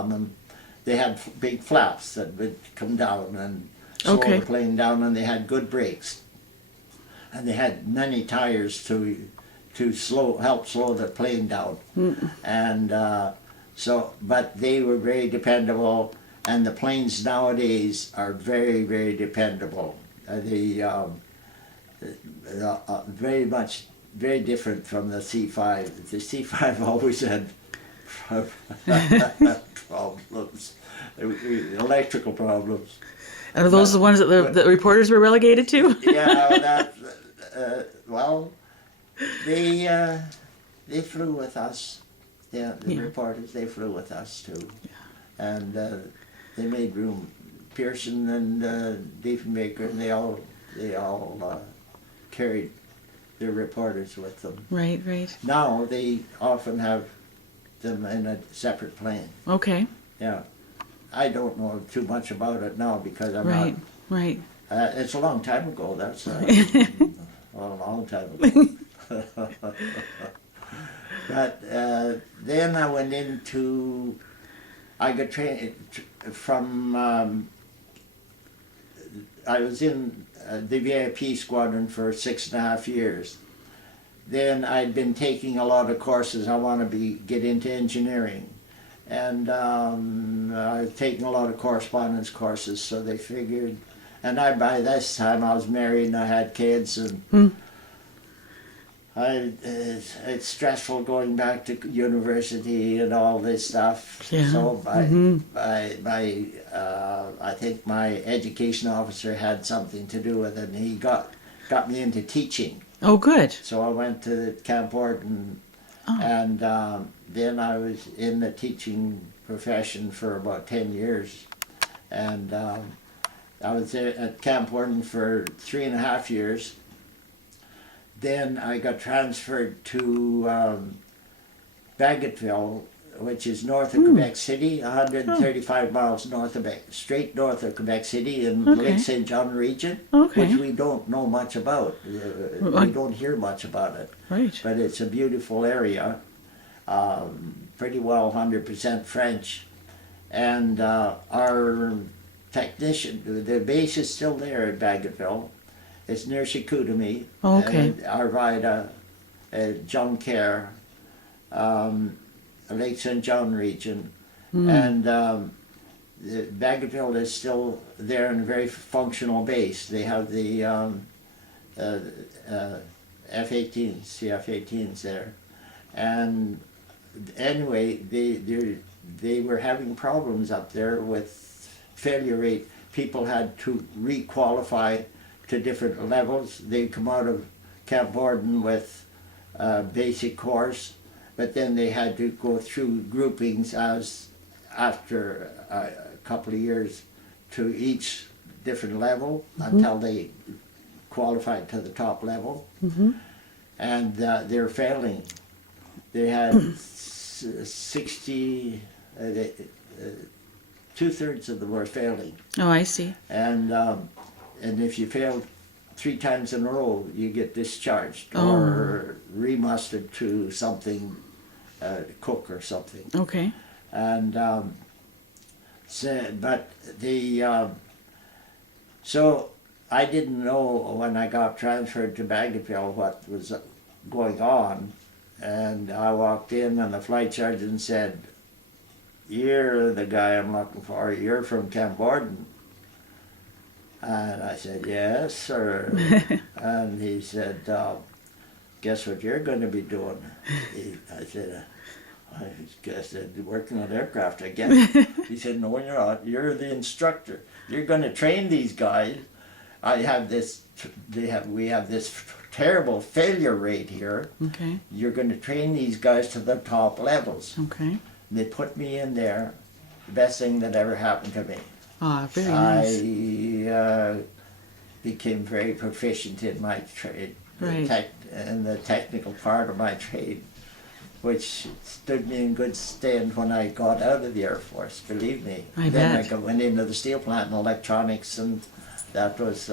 on them, they had big flaps that would come down and slow Okay. the plane down, and they had good brakes. And they had many tires to help slow the plane down. And but they were very dependable, and the planes nowadays are very, very dependable. Very different from the C5. The C5 always had problems, electrical problems. And are those the ones that the reporters were relegated to? Yeah, well, they flew with us. Yeah, the reporters, they flew with us too. Yeah. And they made room. Pearson and Diefenbaker, and they all carried their reporters with them. Right, right. Now they often have them in a separate plane. Okay. Yeah. I don't know too much about it now because I'm Right, not. right. It's a long time ago. That's a long time ago. But then I went into. I got trained from. I was in the VIP squadron for 6.5 years. Then I'd been taking a lot of courses. I want to get into engineering. And I was taking a lot of correspondence courses, so they figured. And by this time I was married and I had kids, and it's stressful going back to university and all this stuff. Yeah. So I think my education officer had something to do with it, and he got me into teaching. Oh, good. So I went to Camp Harnden. And then I was in the teaching profession for about 10 years. And I was there at Camp Harnden for 3.5 years. Then I got transferred to Bagotville, which is north of Quebec City, 135 miles straight north of Quebec City in Lake St. John region, which we don't know much about. We don't hear much about it. Right. But it's a beautiful area, pretty well 100% French. And our technician, the base is still there at Bagotville. It's near Chicoutimi. Okay. Arvida, John Kerr, Lake St. John region. And Bagotville is still there in a very functional base. They have the F-18s, CF-18s there. And anyway, they were having problems up there with failure rate. People had to re-qualify to different levels. They come out of Camp Harnden with basic course, but then they had to go through groupings after a couple of years to each different level until they qualified to the top level. And they're failing. They had 60, 2/3 of them were failing. Oh, I see. And if you fail 3 times in a row, you get discharged or remustered to something, cook or something. Okay. And so I didn't know when I got transferred to Bagotville what was going on. And I walked in and the flight sergeant said, "You're the guy I'm looking for. You're from Camp Harnden." And I said, "Yes, sir." And he said, "Guess what you're going to be doing?" I said, "I guess working on aircraft, I guess." He said, "No, you're not. You're the instructor. You're going to train these guys. We have this terrible failure rate here. Okay. You're going to train these guys to the top levels." Okay. They put me in there. The best thing that ever happened to me. Ah, very nice. I became very proficient in my trade, Right. in the technical part of my trade, which stood me in good stead when I got out of the Air Force, believe me. I Then bet. I went into the steel plant and electronics, and that was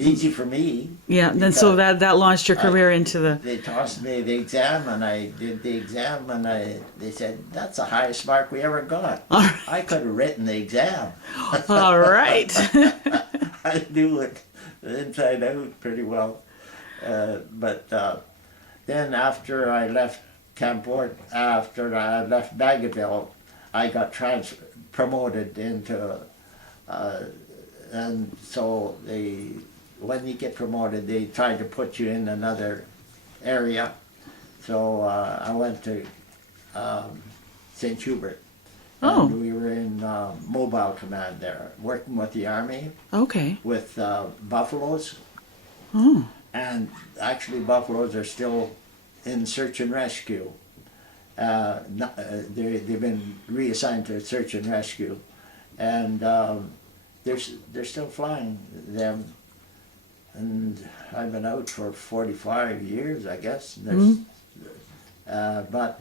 easy for me. Yeah. Then so because that launched your career into the. They tossed me the exam, and I did the exam, and they said, that's the highest mark we ever got. All right. I could have written the exam. All right. I knew it inside out pretty well. But then after I left after I left Baggaville, I got promoted into, and so when you get promoted, they try to put you in another area. So I went to St. Hubert. Oh. And we were in Mobile Command there, working with the Army, Okay. with buffaloes. Oh. And actually, buffaloes are still in search and rescue. They've been reassigned to search and rescue. And they're still flying them. And I've been out for 45 years, I guess. But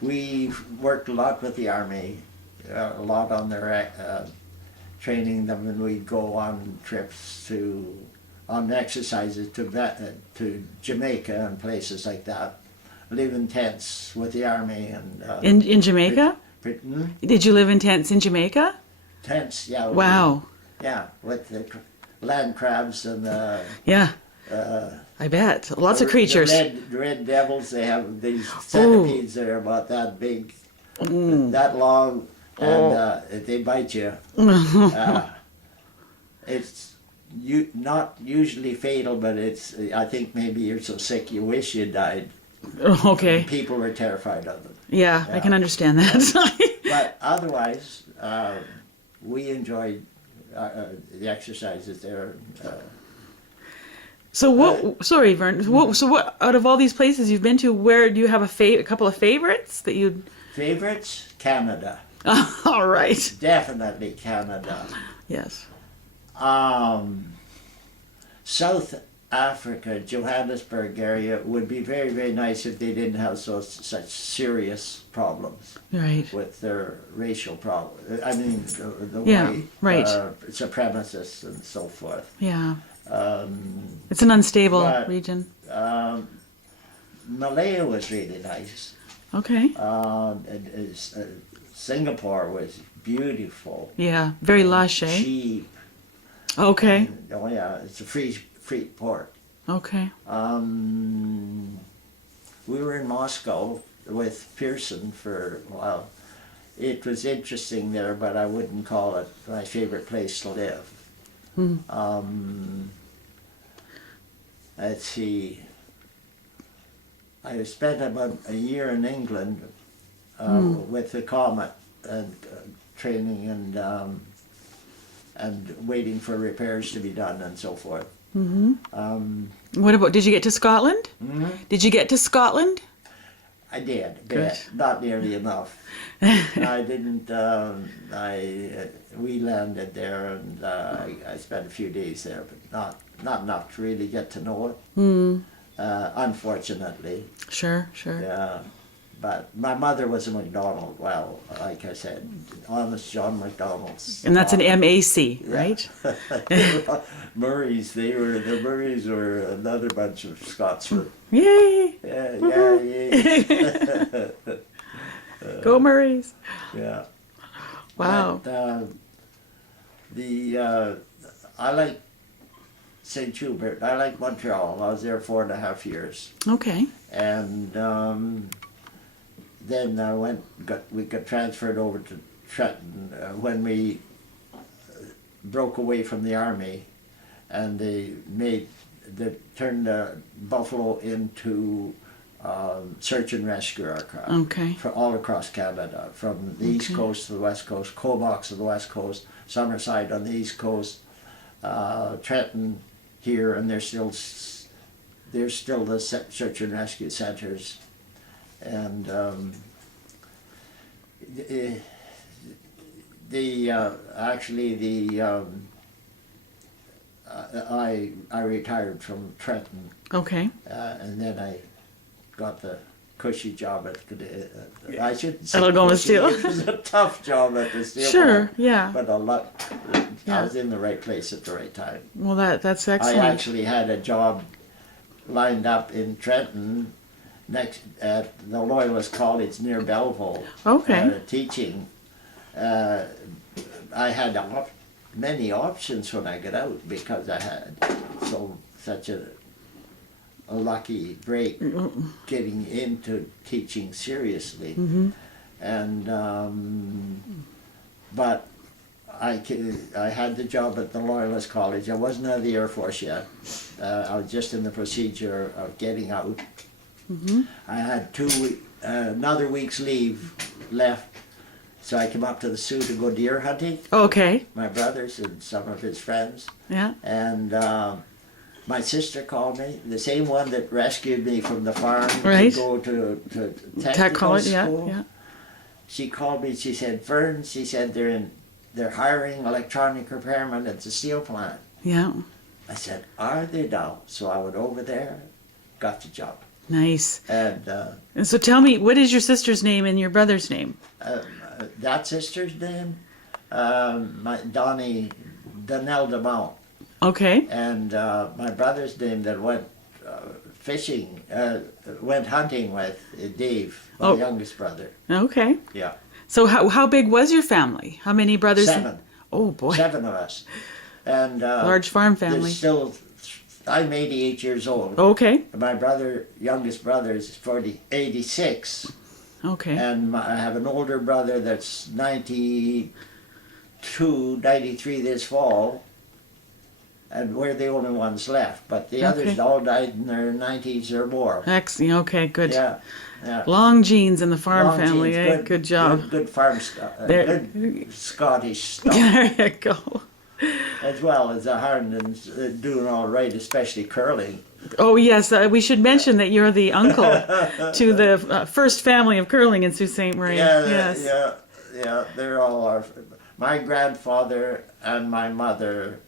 we worked a lot with the Army, a lot on their training them, and we'd go on trips on exercises to Jamaica and places like that. Live in tents with the Army and In Jamaica? Britain. Did you live in tents in Jamaica? Tents, yeah. Wow. Yeah, with the land crabs and Yeah. I bet. Lots of creatures. The red devils. They have these centipedes that are about that big, that long, and they bite you. It's not usually fatal, but I think maybe you're so sick you wish you died. Okay. People were terrified of them. Yeah, I can understand that. But otherwise, we enjoyed the exercises there. So what? Sorry, Vern. So what? Out of all these places you've been to, where do you have a couple of favorites that you'd? Favorites? Canada. All right. Definitely Canada. Yes. South Africa, Johannesburg area would be very, very nice if they didn't have such serious problems Right. with their racial problems. I mean, the Yeah, white right. supremacists and so forth. Yeah. It's an unstable but- region. Malaya was really nice. Okay. Singapore was beautiful. Yeah. Very lush, eh? Cheap. Okay. Oh yeah, it's a free port. Okay. We were in Moscow with Pearson for a while. It was interesting there, but I wouldn't call it my favorite place to live. Let's see. I spent about a year in England with the Comet and training and waiting for repairs to be done and so forth. What about? Did you get to Scotland? Did you get to Scotland? I did, Good. but not nearly enough. I didn't. We landed there, and I spent a few days there, but not enough to really get to know it. Unfortunately, Sure. yeah. But my mother was a MacDonald. Well, like I said, honest John MacDonald's. And that's an daughter. MAC, right? Murrays. The Murrays were another bunch of Scotsmen. Yay! Yeah. Go Murrays! Yeah. Wow. But, I like St. Hubert. I like Montreal. I was there 4.5 years, Okay. and then we got transferred over to Trenton when we broke away from the Army, and they turned Buffalo into search and rescue aircraft. Okay. For all across Canada, from the East Coast to the West Coast, Cobox on the West Coast, Summerside on the East Coast, Trenton here, and they're still the search and rescue centers, and I retired from Trenton, Okay. and then I got the cushy job at I shouldn't say It'll go with cushy. steel. It was a tough job at the steel Sure, plant, yeah. but I Yeah. was in the right place at the right time. Well, that's I excellent. actually had a job lined up in Trenton next at the Loyalist College near Belleville. Okay. Teaching. I had many options when I got out because I had such a lucky break getting into teaching seriously. And but I had the job at the Loyalist College. I wasn't out of the Air Force yet. I was just in the procedure of getting out. I had another week's leave left, so I came up to the Sioux to go deer hunting. Okay. My brothers and some of his friends. Yeah. And my sister called me, the same one that rescued me from the farm Right. to go to Tech technical college. school. Yeah. Yeah. She called me. She said, "Vern," she said, they're hiring electronic repairmen at the steel plant." Yeah. I said, "Are they now?" So I went over there, got the job, Nice. and And so tell me, what is your sister's name and your brother's name? that sister's name, Donnell DeMount, Okay. and my brother's name that went fishing, went hunting with Dave, my youngest brother. Okay. Yeah, So how big was your family? How many brothers? 7. Oh boy. 7 of us, and Large farm family. there's still. I'm 88 years old. Okay. My youngest brother, is 86. Okay. And I have an older brother that's 92, 93 this fall, and we're the only ones left. But the others all died in their 90s or more. Excellent. Okay. Good. Yeah, yeah. Long genes in the farm Long family. genes, Eh? Good job. Good farm stuff. There- Good Scottish stuff, There you go. as well as the Hardens doing all right, especially curling. Oh yes, we should mention that you're the uncle to the first family of curling in Sault Ste. Marie. Yes. Yeah. They're all my grandfather and my mother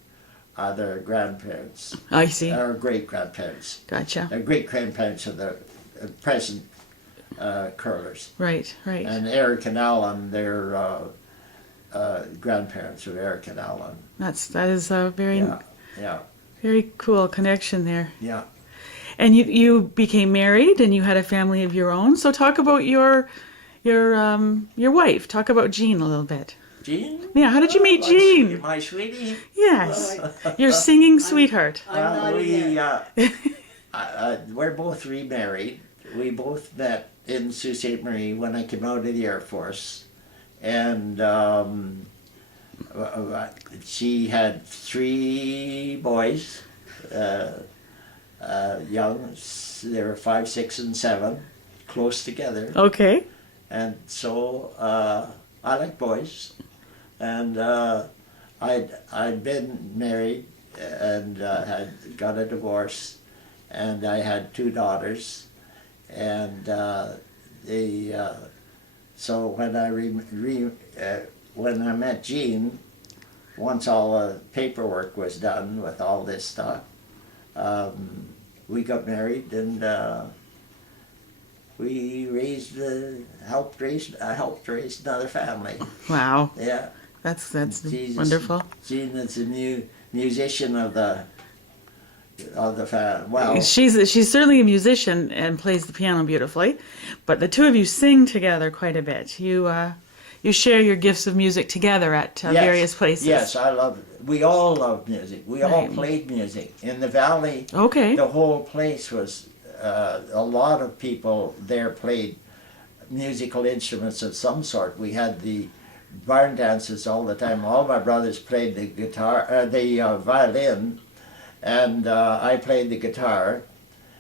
are their grandparents, I see. or great grandparents. Gotcha. Their great grandparents are the present curlers. Right. Right. And Eric and Alan, their grandparents are Eric and Alan. That is a very Yeah. cool connection there. Yeah. And you became married and you had a family of your own. So talk about your wife. Talk about Jean a little bit. Jean? Yeah, how did you meet Jean? My sweetie? Yes, your singing sweetheart. We're both remarried. We both met in Sault Ste. Marie when I came out of the Air Force. And she had 3 boys, young. They were 5, 6, and 7, close together. Okay. And so I like boys. And I'd been married and had got a divorce, and I had 2 daughters. And so when when I met Jean, once all the paperwork was done with all this stuff, we got married, and we helped raise another family. Wow. Yeah. That's Jean wonderful. Jean is a new musician of the family. Well, She's certainly a musician and plays the piano beautifully, but the two of you sing together quite a bit. You share your gifts of music together at various places. Yes, I love it. We all love music. We all Right. played music. In the valley, Okay. the whole place was, a lot of people there played musical instruments of some sort. We had the barn dances all the time. All my brothers played the guitar, the violin, and I played the guitar,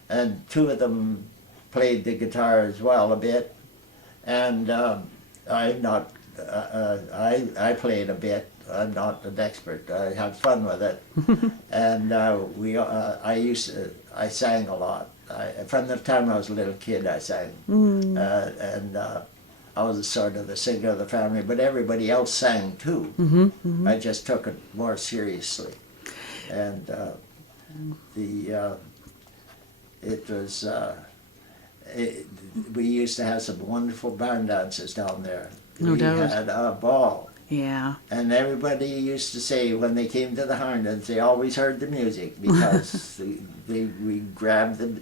and 2 of them played the guitar as well a bit, and I'm not. I played a bit. I'm not an expert. I had fun with it, and I sang a lot. From the time I was a little kid, I sang, and I was sort of the singer of the family. But everybody else sang too. I just took it more seriously, and it was we used to have some wonderful barn dances down there. No doubt. We had a ball. Yeah. And everybody used to say when they came to the Harndens, they always heard the music because we grabbed the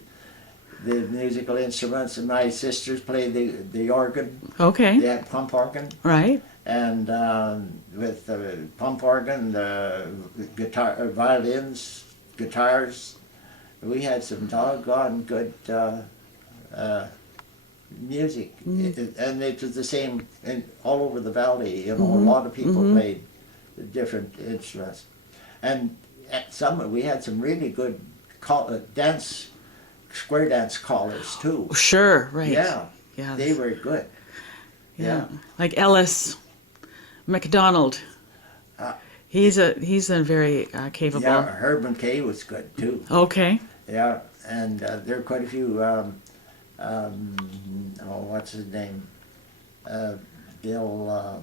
musical instruments, and my sisters played the organ. Okay. They had pump organ. Right. And with the pump organ, the guitar, violins, guitars, we had some doggone good music. And it was the same all over the valley. You know, a lot of people played different instruments. And we had some really good square dance callers too. Sure. Right. Yeah. Yeah. They were good. Yeah. Like Ellis McDonald. He's a very capable. Yeah, Herb Kay was good too. Okay. Yeah, and there are quite a few. What's his name? Bill.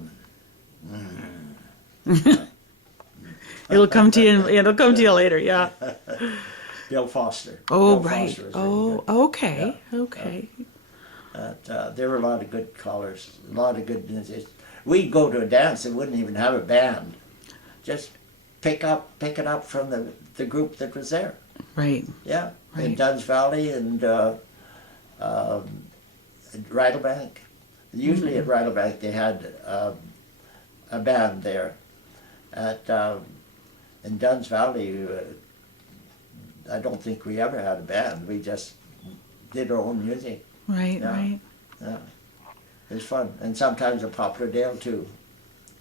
It'll come to you. It'll come to you later. Yeah. Bill Foster. Oh, Bill right. Foster was Oh, really good. okay. Yeah. Okay. There were a lot of good callers, a lot of good musicians. We'd go to a dance and wouldn't even have a band. Just pick it up from the group that was there. Right. Yeah, in Right. Duns Valley and Rattlebank. Usually at Rattlebank they had a band there. In Duns Valley, I don't think we ever had a band. We just did our own music. Right. Yeah. Right. Yeah, it was fun, and sometimes a Poplar Dale too.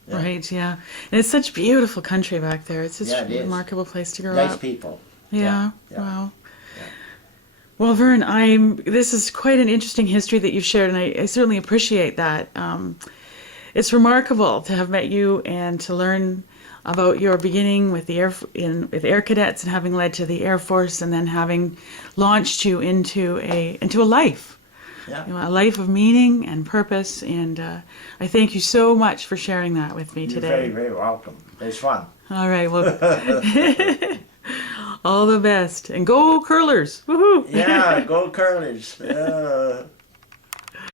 Yeah. Right. Yeah. And it's such beautiful country back there. It's just Yeah, it a is. remarkable place to grow Nice up. people. Yeah. Yeah. Wow. Yeah. Well, Vern, this is quite an interesting history that you've shared, and I certainly appreciate that. It's remarkable to have met you and to learn about your beginning with the Air Cadets and having led to the Air Force, and then having launched you into a life. Yeah. You know, a life of meaning and purpose, and I thank you so much for sharing that with me You're today. very, very welcome. It's fun. All right, well, all the best, and go curlers! Woohoo! Yeah, go Curlers.